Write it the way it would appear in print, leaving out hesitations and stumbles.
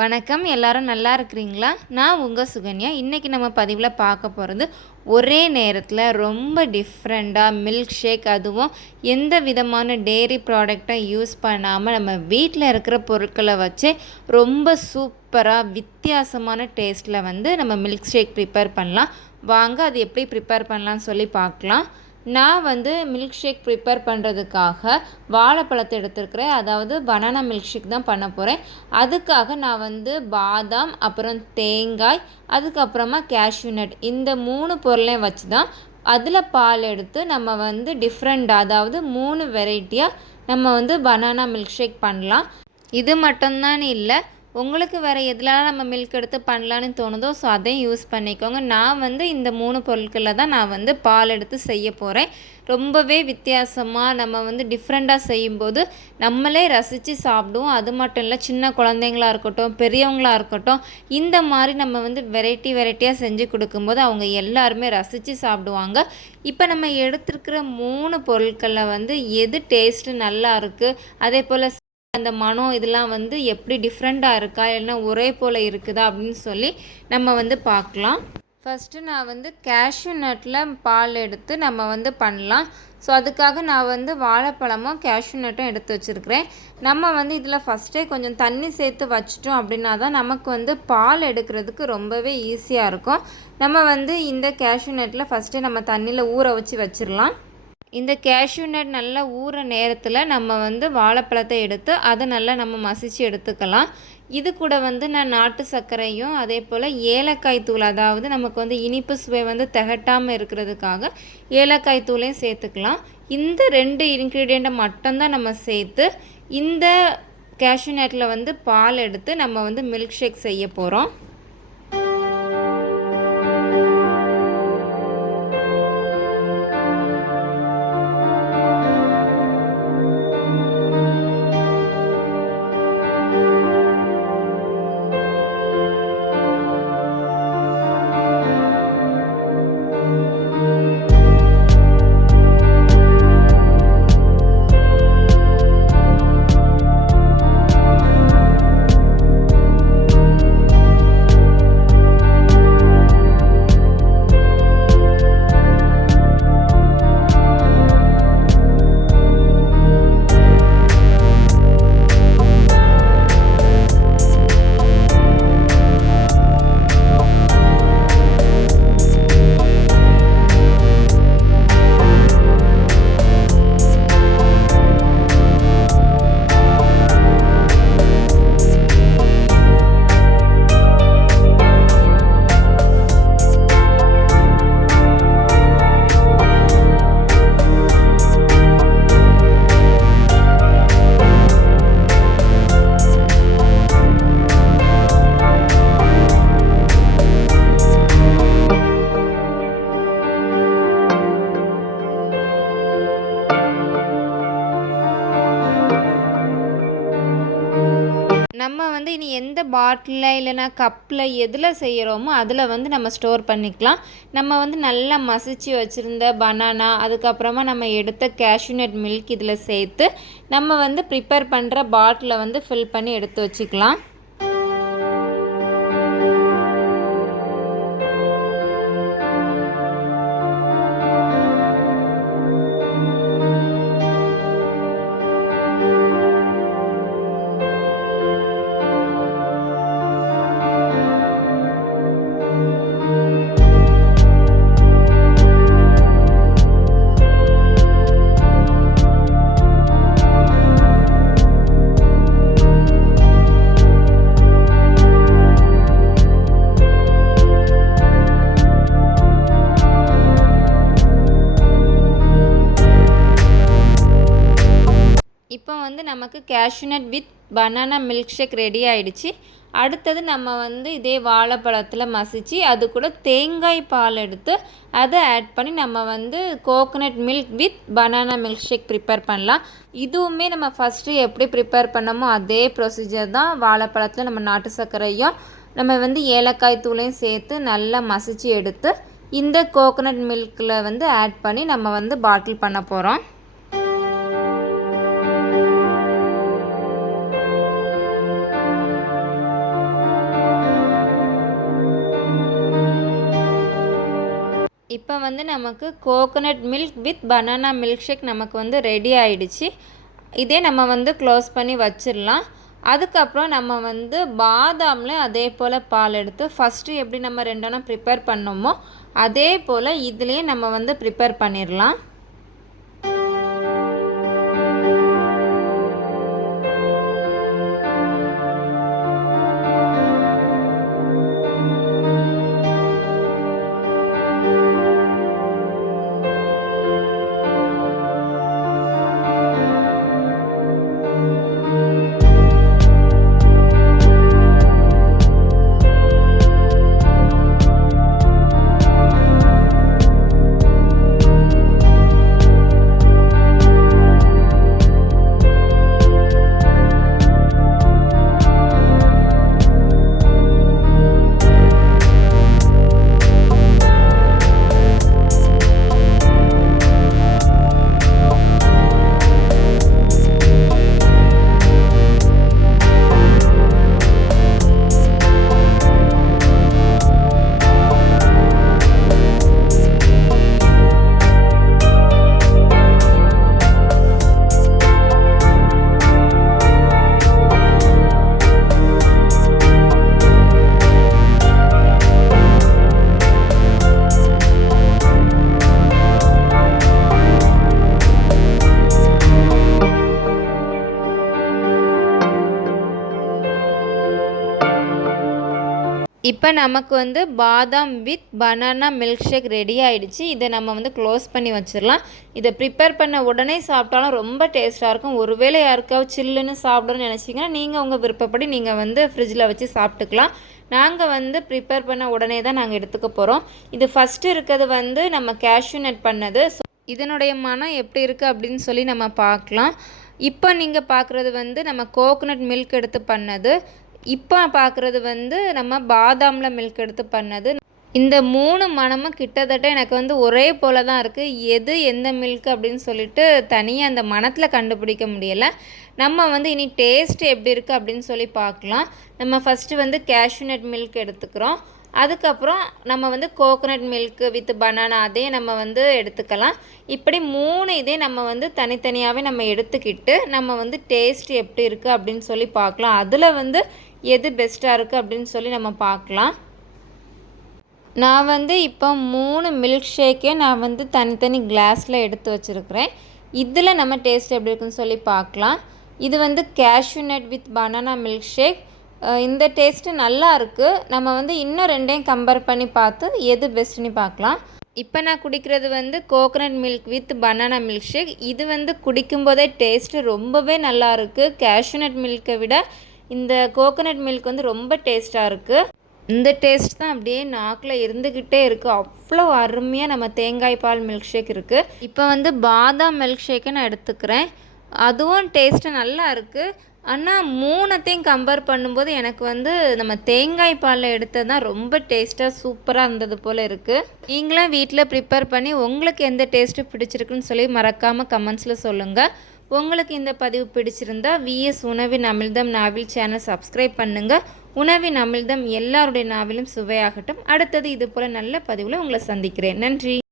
வணக்கம். எல்லாரும் நல்லா இருக்கிறீங்களா? நான் உங்க சுகன்யா. இன்னைக்கு நம்ம பதிவுல பார்க்க போறது, ஒரே நேரத்துல ரொம்ப டிஃப்ரெண்ட்டா மில்க் ஷேக், அதுவும் எந்த விதமான டெய்ரி ப்ராடக்ட்டும் யூஸ் பண்ணாம நம்ம வீட்ல இருக்கிற பொருட்கள வச்சே ரொம்ப சூப்பரா வித்தியாசமான டேஸ்ட்ல நம்ம மில்க் ஷேக் ப்ரிப்பேர் பண்ணலாம். வாங்க அது எப்படி ப்ரிப்பேர் பண்ணலான்னு சொல்லி பார்க்கலாம். நான் மில்க் ஷேக் ப்ரிப்பேர் பண்ணுறதுக்காக வாழைப்பழத்தை எடுத்துருக்கிறேன். அதாவது பனானா மில்க் ஷேக் தான் பண்ண போகிறேன். அதுக்காக நான் பாதாம், அப்புறம் தேங்காய், அதுக்கப்புறமா கேஷ்யூ நட், இந்த 3 பொருளையும் வச்சு தான் அதில் பால் எடுத்து நம்ம டிஃப்ரெண்ட்டாக, அதாவது 3 வெரைட்டியாக நம்ம பனானா மில்க் ஷேக் பண்ணலாம். இது மட்டும்தான் இல்லை, உங்களுக்கு வேறு எதுலாம் நம்ம மில்க் எடுத்து பண்ணலான்னு தோணுதோ ஸோ அதையும் யூஸ் பண்ணிக்கோங்க. நான் இந்த 3 பொருட்களில் தான் நான் பால் எடுத்து செய்ய போகிறேன். ரொம்பவே வித்தியாசமாக நம்ம டிஃப்ரெண்ட்டாக செய்யும்போது நம்மளே ரசித்து சாப்பிடுவோம். அது மட்டும் இல்லை, சின்ன குழந்தைங்களாக இருக்கட்டும், பெரியவங்களாக இருக்கட்டும், இந்த மாதிரி நம்ம வெரைட்டியாக செஞ்சு கொடுக்கும்போது அவங்க எல்லாருமே ரசித்து சாப்பிடுவாங்க. இப்போ நம்ம எடுத்துருக்கிற 3 பொருட்களில் எது டேஸ்ட்டு நல்லா இருக்குது, அதே போல் அந்த மனம் இதெல்லாம் எப்படி டிஃப்ரெண்ட்டாக இருக்கா, இல்லைன்னா ஒரே போல் இருக்குதா அப்படின்னு சொல்லி நம்ம பார்க்கலாம். ஃபஸ்ட்டு நான் கேஷ்யூ நட்டில் பால் எடுத்து நம்ம பண்ணலாம். ஸோ அதுக்காக நான் வாழைப்பழமும் கேஷ்யூ நட்டும் எடுத்து வச்சுருக்கிறேன். நம்ம இதில் ஃபஸ்ட்டே கொஞ்சம் தண்ணி சேர்த்து வச்சிட்டோம் அப்படின்னா தான் நமக்கு பால் எடுக்கிறதுக்கு ரொம்பவே ஈஸியாக இருக்கும். நம்ம இந்த கேஷ்யூ நட்டில் ஃபஸ்ட்டே நம்ம தண்ணியில் ஊற வச்சிடலாம். இந்த கேஷ்யூ நட் நல்லா ஊற நேரத்தில் நம்ம வாழைப்பழத்தை எடுத்து அதை நல்லா நம்ம மசிச்சு எடுத்துக்கலாம். இது கூட நான் நாட்டு சர்க்கரையும் அதே போல் ஏலக்காய் தூள், அதாவது நமக்கு இனிப்பு சுவை திகட்டாமல் இருக்கிறதுக்காக ஏலக்காய் தூளையும் சேர்த்துக்கலாம். இந்த 2 இன்க்ரீடியண்ட்டை மட்டும்தான் நம்ம சேர்த்து இந்த கேஷ்யூ நட்டில் பால் எடுத்து நம்ம மில்க் ஷேக் செய்ய போகிறோம். நம்ம இனி எந்த பாட்டிலில் இல்லைனா கப்பில் எதில் செய்கிறோமோ அதில் நம்ம ஸ்டோர் பண்ணிக்கலாம். நம்ம நல்லா மசிச்சு வச்சுருந்த பனானா, அதுக்கப்புறமா நம்ம எடுத்த கேஷ்யூ நட் மில்க் இதில் சேர்த்து நம்ம ப்ரிப்பேர் பண்ணுற பாட்டிலை ஃபில் பண்ணி எடுத்து வச்சுக்கலாம். இப்போ நமக்கு cashew nut with banana milk shake ready ஆகிடுச்சு. அடுத்தது நம்ம இதே வாழைப்பழத்தில் மசிச்சு அது கூட தேங்காய் பால் எடுத்து அதை ஆட் பண்ணி நம்ம coconut milk with banana milk shake prepare பண்ணலாம். இதுவுமே நம்ம ஃபஸ்ட்டு எப்படி ப்ரிப்பேர் பண்ணமோ அதே ப்ரொசீஜர் தான். வாழைப்பழத்தில் நம்ம நாட்டு சர்க்கரையும் நம்ம ஏலக்காய் தூளையும் சேர்த்து நல்லா மசிச்சு எடுத்து இந்த கோகோனட் மில்கில் ஆட் பண்ணி நம்ம பாட்டில் பண்ண போகிறோம். இப்போ வந்து நமக்கு coconut milk with banana milk shake நமக்கு வந்து ரெடி ஆகிடுச்சு. இதே நம்ம வந்து க்ளோஸ் பண்ணி வச்சிடலாம். அதுக்கப்புறம் நம்ம வந்து பாதாமில் அதே போல் பால் எடுத்து ஃபஸ்ட்டு எப்படி நம்ம ரெண்டெண்ணம் ப்ரிப்பேர் பண்ணோமோ அதே போல் இதுலேயே நம்ம வந்து ப்ரிப்பேர் பண்ணிடலாம். இப்போ நமக்கு வந்து பாதாம் with banana milk shake ready ஆகிடுச்சு. இதை நம்ம வந்து க்ளோஸ் பண்ணி வச்சிடலாம். இதை ப்ரிப்பேர் பண்ண உடனே சாப்பிட்டாலும் ரொம்ப டேஸ்ட்டாக இருக்கும். ஒருவேளை யாருக்காவது சில்லுன்னு சாப்பிடணும்னு நினச்சிங்கன்னா நீங்கள் உங்கள் விருப்பப்படி நீங்கள் வந்து ஃப்ரிட்ஜில் வச்சு சாப்பிட்டுக்கலாம். நாங்கள் வந்து ப்ரிப்பேர் பண்ண உடனே தான் நாங்கள் எடுத்துக்க போகிறோம். இது ஃபஸ்ட்டு இருக்கிறது வந்து நம்ம கேஷ்யூ நட் பண்ணது. ஸோ இதனுடைய மனம் எப்படி இருக்குது அப்படின்னு சொல்லி நம்ம பார்க்கலாம். இப்போ நீங்கள் பார்க்குறது வந்து நம்ம கோகோனட் மில்க் எடுத்து பண்ணது. இப்போ பார்க்குறது வந்து நம்ம பாதாமில் மில்க் எடுத்து பண்ணது. இந்த 3 மணமும் கிட்டத்தட்ட எனக்கு வந்து ஒரே போல் தான் இருக்குது. எது எந்த மில்க் அப்படின்னு சொல்லிட்டு தனியாக அந்த மணத்தில் கண்டுபிடிக்க முடியலை. நம்ம வந்து இனி டேஸ்ட் எப்படி இருக்குது அப்படின்னு சொல்லி பார்க்கலாம். நம்ம ஃபஸ்ட்டு வந்து கேஷ்யூ நட் மில்க் எடுத்துக்கிறோம். அதுக்கப்புறம் நம்ம வந்து கோகோனட் மில்க் வித் பனானா அதே நம்ம வந்து எடுத்துக்கலாம். இப்படி 3 இதே நம்ம வந்து தனித்தனியாகவே நம்ம எடுத்துக்கிட்டு நம்ம வந்து டேஸ்ட் எப்படி இருக்குது அப்படின்னு சொல்லி பார்க்கலாம். அதில் வந்து எது பெஸ்ட்டாக இருக்குது அப்படின்னு சொல்லி நம்ம பார்க்கலாம். நான் வந்து இப்போ 3 மில்க் ஷேக்கே நான் வந்து தனித்தனி கிளாஸில் எடுத்து வச்சுருக்கிறேன். இதில் நம்ம டேஸ்ட் எப்படி இருக்குன்னு சொல்லி பார்க்கலாம். இது வந்து cashew nut with banana milk shake. இந்த டேஸ்ட்டு நல்லா இருக்குது. நம்ம வந்து இன்னும் ரெண்டையும் கம்பேர் பண்ணி பார்த்து எது பெஸ்ட்டுன்னு பார்க்கலாம். இப்போ நான் குடிக்கிறது வந்து coconut milk with banana milk shake. இது வந்து குடிக்கும்போதே டேஸ்ட்டு ரொம்பவே நல்லா இருக்குது. கேஷ்யூ நட் மில்க்கை விட இந்த கோகோனட் மில்க் வந்து ரொம்ப டேஸ்ட்டாக இருக்குது. இந்த டேஸ்ட் தான் அப்படியே நாக்கில் இருந்துக்கிட்டே இருக்குது. அவ்வளோ அருமையாக நம்ம தேங்காய் பால் மில்க் ஷேக் இருக்குது. இப்போ வந்து பாதாம் மில்க் ஷேக்கை நான் எடுத்துக்கிறேன். அதுவும் டேஸ்ட்டு நல்லா இருக்குது. ஆனால் 3த்தையும் கம்பேர் பண்ணும்போது எனக்கு வந்து நம்ம தேங்காய் பாலில் எடுத்தது தான் ரொம்ப டேஸ்ட்டாக சூப்பராக இருந்தது போல் இருக்குது. நீங்களும் வீட்டில் ப்ரிப்பேர் பண்ணி உங்களுக்கு எந்த டேஸ்ட்டு பிடிச்சிருக்குன்னு சொல்லி மறக்காமல் கமெண்ட்ஸில் சொல்லுங்கள். உங்களுக்கு இந்த பதிவு பிடிச்சிருந்தா விஎஸ் உணவின் அமிழ்தம் நாவில் சேனல் சப்ஸ்கிரைப் பண்ணுங்கள். உணவின் அமிழ்தம் எல்லாருடைய நாவிலும் சுவையாகட்டும். அடுத்தது இது போல் நல்ல பதிவில் உங்களை சந்திக்கிறேன். நன்றி.